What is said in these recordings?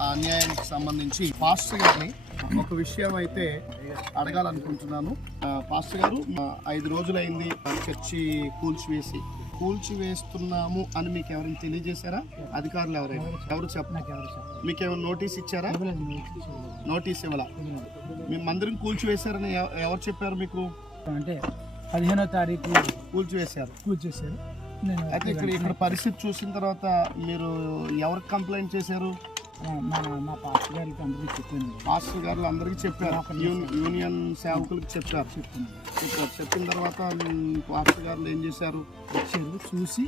అన్యాయానికి సంబంధించి పాస్టర్ గారిని ఒక విషయం అయితే అడగాలనుకుంటున్నాను. పాస్టర్ గారు ఐదు రోజులైంది చర్చి కూల్చివేసి కూల్చివేస్తున్నాము అని మీకు ఎవరైనా తెలియజేశారా? అధికారులు ఎవరైనా? ఎవరు చెప్ప. మీకు ఏమైనా నోటీస్ ఇచ్చారా. నోటీస్ ఇవ్వాల. మీ మందిరం కూల్చివేశారని ఎవ- ఎవరు చెప్పారు మీకు? అంటే పదిహేనో తారీఖు కూల్చివేశారు. పూజ చేశారు నేను అయితే ఇక్కడ ఇక్కడ పరిస్థితి చూసిన తర్వాత మీరు ఎవరికి కంప్లైంట్ చేశారు? మాస్టర్ గారు అందరికీ చెప్పారు. యూని- యూనియన్ సేవకులకు చెప్పారు. చెప్పారు. చెప్పిన తర్వాత మాస్టర్ గారు ఏం చేశారు? వచ్చారు చూసి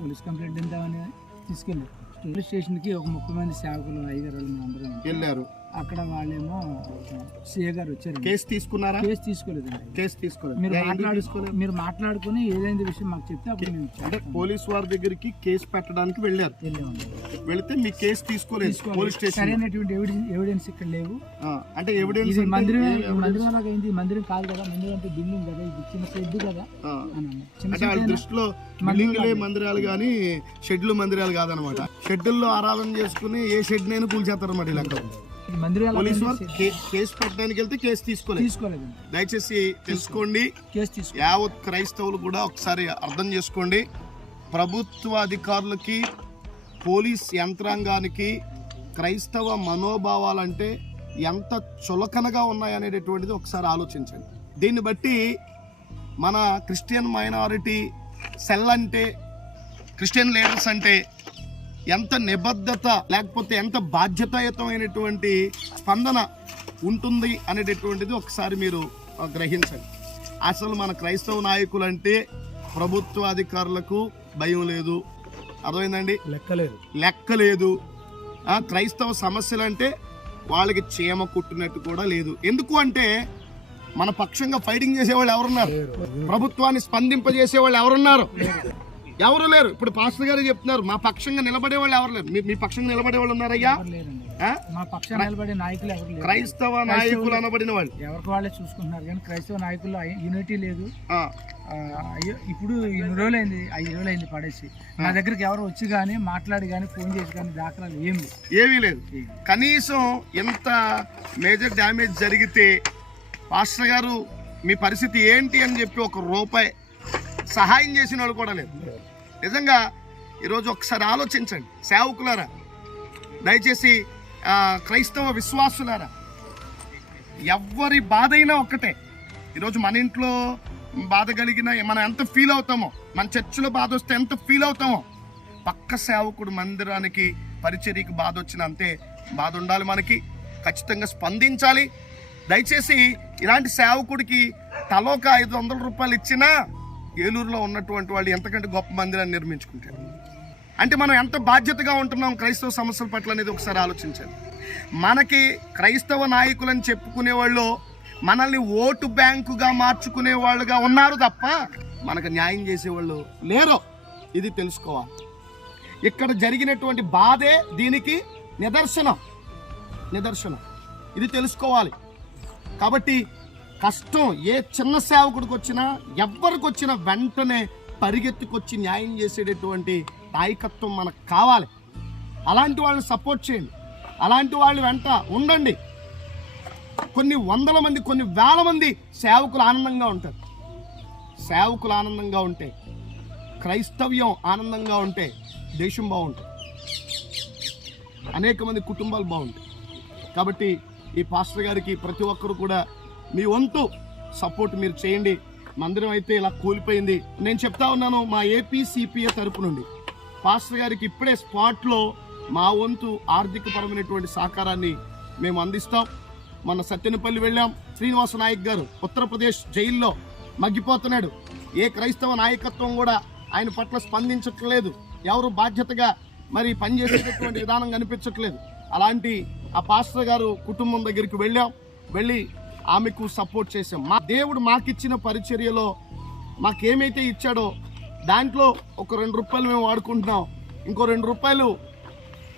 పోలీస్ కంప్లైంట్ ఇద్దామని తీసుకెళ్ళారు. పోలీస్ స్టేషన్కి ఒక ముప్పై మంది సేవకులు మేము అందరం. వెళ్ళారు. అక్కడ వాళ్ళేమో సీఏ గారు వచ్చారు కేసు తీసుకున్నారా? కేసు తీసుకోలేదండి. కేసు తీసుకోలేదు. మీరు ఏ, ఎందుకు మాట్లాడు తీసుకోలేదు? మీరు మాట్లాడుకుని ఏదైంది విషయం మాకు చెప్తే అప్పుడు మేము అంటే. పోలీస్ వారి దగ్గరికి కేసు పెట్టడానికి వెళ్ళారు. వెళితే మీ కేసు తీసుకోలేదు తీసుకోలేదు. పోలీస్ స్టేషన్ సరైనటువంటి ఎవిడెన్స్ ఎవిడెన్స్ ఇక్కడ లేవు. అంటే ఎవిడెన్స్ మందిరం? మందిరం లాగా అయింది. మందిరం కాదు కదా మందిరం అంటే బిల్డింగ్ కదా ఇది చిన్న షెడ్ కదా అంటే వాళ్ళ దృష్టిలో బిల్డింగ్లే మందిరాలు కానీ షెడ్లు మందిరాలు కాదనమాట. షెడ్యూల్లో ఆరాధన చేసుకుని ఏ షెడ్ నైనా కూల్చేస్తారన్నమాట ఇలా పోలీసు వారు. కే- కేసు పెట్టడానికి వెళ్తే కేసు తీసుకోలేదు. తీసుకోలేదండి దయచేసి తెలుసుకోండి. కేసు తీసుకో యావత్ క్రైస్తవులు కూడా ఒకసారి అర్థం చేసుకోండి. ప్రభుత్వ అధికారులకి పోలీస్ యంత్రాంగానికి క్రైస్తవ మనోభావాలంటే ఎంత చులకనగా ఉన్నాయనేటటువంటిది ఒకసారి ఆలోచించండి. దీన్ని బట్టి మన క్రిస్టియన్ మైనారిటీ సెల్ అంటే క్రిస్టియన్ లీడర్స్ అంటే ఎంత నిబద్ధత లేకపోతే ఎంత బాధ్యతాయుతమైనటువంటి స్పందన ఉంటుంది అనేటటువంటిది ఒకసారి మీరు గ్రహించండి. అసలు మన క్రైస్తవ నాయకులు అంటే ప్రభుత్వ అధికారులకు భయం లేదు. అర్థమైందండి? లెక్కలేదు. లెక్క లేదు ఆ, క్రైస్తవ సమస్యలు అంటే వాళ్ళకి చీమ కుట్టినట్టు కూడా లేదు. ఎందుకు అంటే మన పక్షంగా ఫైటింగ్ చేసేవాళ్ళు ఎవరున్నారు? ప్రభుత్వాన్ని స్పందింపజేసే వాళ్ళు ఎవరున్నారు ఎవరు లేరు. ఇప్పుడు పాస్టర్ గారు చెప్తున్నారు మా పక్షంగా నిలబడే వాళ్ళు ఎవరు లేరు. మీ- పక్షంగా నిలబడే వాళ్ళు ఉన్నారయ్యా? క్రైస్తవ నాయకులు అనబడిన వాళ్ళు. ఎవరికి వాళ్ళే చూసుకుంటున్నారు కానీ క్రైస్తవ నాయకుల్లో యూనిటీ లేదు. అయ్యో ఇప్పుడు ఇన్ని రోజులైంది ఐదు రోజులైంది పడేసి. నా దగ్గరికి ఎవరు వచ్చి కానీ మాట్లాడి కానీ ఫోన్ చేసి కానీ దాఖలాలు ఏం లేవు. ఏమీ లేదు. కనీసం ఎంత మేజర్ డ్యామేజ్ జరిగితే పాస్టర్ గారు మీ పరిస్థితి ఏంటి అని చెప్పి ఒక రూపాయి సహాయం చేసిన వాళ్ళు కూడా లేదు నిజంగా ఈరోజు ఒకసారి ఆలోచించండి. సేవకులారా దయచేసి క్రైస్తవ విశ్వాసులారా ఎవరి బాధ అయినా ఒక్కటే. ఈరోజు మన ఇంట్లో బాధ కలిగిన మనం ఎంత ఫీల్ అవుతామో మన చర్చిలో బాధ వస్తే ఎంత ఫీల్ అవుతామో పక్క సేవకుడు మందిరానికి పరిచర్యకి బాధ వచ్చిన అంతే బాధ ఉండాలి మనకి. ఖచ్చితంగా స్పందించాలి. దయచేసి ఇలాంటి సేవకుడికి తలోక ఐదు వందల రూపాయలు ఇచ్చినా ఏలూరులో ఉన్నటువంటి వాళ్ళు ఎంతకంటే గొప్ప మందిరాన్ని నిర్మించుకుంటారు? అంటే మనం ఎంత బాధ్యతగా ఉంటున్నాం క్రైస్తవ సమస్యల పట్ల అనేది ఒకసారి ఆలోచించాలి మనకి క్రైస్తవ నాయకులని చెప్పుకునే వాళ్ళు మనల్ని ఓటు బ్యాంకుగా మార్చుకునే వాళ్ళుగా ఉన్నారు తప్ప మనకు న్యాయం చేసేవాళ్ళు లేరు. ఇది తెలుసుకోవాలి. ఇక్కడ జరిగినటువంటి బాధే దీనికి నిదర్శనం. నిదర్శనం. ఇది తెలుసుకోవాలి. కాబట్టి కష్టం ఏ చిన్న సేవకుడికి వచ్చినా ఎవ్వరికి వచ్చినా వెంటనే పరిగెత్తుకొచ్చి న్యాయం చేసేటటువంటి నాయకత్వం మనకు కావాలి. అలాంటి వాళ్ళని సపోర్ట్ చేయండి. అలాంటి వాళ్ళు వెంట ఉండండి. కొన్ని వందల మంది కొన్ని వేల మంది సేవకులు ఆనందంగా ఉంటారు. సేవకులు ఆనందంగా ఉంటే క్రైస్తవ్యం ఆనందంగా ఉంటే దేశం బాగుంటుంది. అనేక మంది కుటుంబాలు బాగుంటాయి. కాబట్టి ఈ పాస్టర్ గారికి ప్రతి ఒక్కరు కూడా మీ వంతు సపోర్ట్ మీరు చేయండి. మందిరం అయితే ఇలా కూలిపోయింది. నేను చెప్తా ఉన్నాను మా ఏపీ తరపు నుండి. పాస్టర్ గారికి ఇప్పుడే స్పాట్లో మా వంతు ఆర్థిక పరమైనటువంటి సహకారాన్ని మేము అందిస్తాం. మన సత్యనపల్లి వెళ్ళాం. శ్రీనివాస నాయక్ గారు ఉత్తరప్రదేశ్ జైల్లో మగ్గిపోతున్నాడు. ఏ క్రైస్తవ నాయకత్వం కూడా ఆయన పట్ల స్పందించట్లేదు. ఎవరు బాధ్యతగా మరి పనిచేసేటటువంటి విధానం కనిపించట్లేదు. అలాంటి ఆ పాస్టర్ గారు కుటుంబం దగ్గరికి వెళ్ళాం. వెళ్ళి ఆమెకు సపోర్ట్ చేసాం మా దేవుడు మాకిచ్చిన పరిచర్యలో మాకేమైతే ఇచ్చాడో దాంట్లో ఒక రెండు రూపాయలు మేము వాడుకుంటున్నాం. ఇంకో రెండు రూపాయలు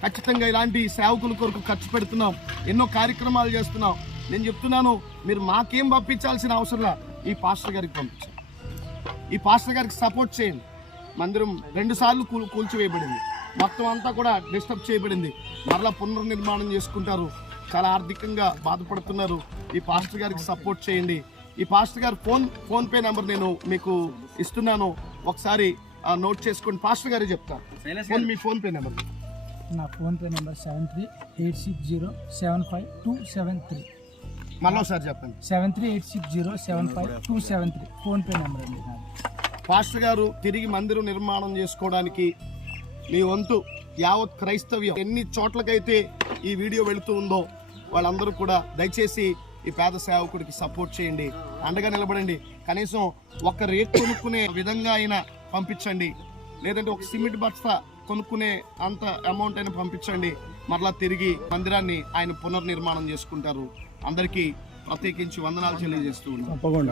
ఖచ్చితంగా ఇలాంటి సేవకుల కొరకు ఖర్చు పెడుతున్నాం. ఎన్నో కార్యక్రమాలు చేస్తున్నాం. నేను చెప్తున్నాను మీరు మాకేం పంపించాల్సిన అవసరంలా ఈ పాస్టర్ గారికి పంపించండి ఈ పాస్టర్ గారికి సపోర్ట్ చేయండి. మందిరం రెండుసార్లు కూల్ కూల్చివేయబడింది. మొత్తం అంతా కూడా డిస్టర్బ్ చేయబడింది. మరలా పునర్నిర్మాణం చేసుకుంటారు. చాలా ఆర్థికంగా బాధపడుతున్నారు. ఈ పాస్టర్ గారికి సపోర్ట్ చేయండి. ఈ పాస్టర్ గారి ఫోన్ ఫోన్ పే నెంబర్ నేను మీకు ఇస్తున్నాను. ఒకసారి నోట్ చేసుకోండి. పాస్టర్ గారే చెప్తారు ఫోన్ మీ ఫోన్ పే నెంబర్. నా PhonePe number seven three eight six zero seven five two seven three. మళ్ళీ ఒకసారి చెప్పండి. Seven three eight six zero seven five two seven three. PhonePe number అండి పాస్టర్ గారు తిరిగి మందిరం నిర్మాణం చేసుకోవడానికి మీ వంతు యావత్ క్రైస్తవ్యం. ఎన్ని చోట్లకైతే ఈ వీడియో వెళుతూ ఉందో వాళ్ళందరూ కూడా దయచేసి ఈ పేద సేవకుడికి సపోర్ట్ చేయండి. అండగా నిలబడండి. కనీసం ఒక రేట్ కొనుక్కునే విధంగా అయినా పంపించండి. లేదంటే ఒక సిమెంట్ బస్తా కొనుక్కునే అంత అమౌంట్ అయినా పంపించండి. మరలా తిరిగి మందిరాన్ని ఆయన పునర్నిర్మాణం చేసుకుంటారు. అందరికీ ప్రత్యేకించి వందనాలు తెలియజేస్తూ ఉన్నాం.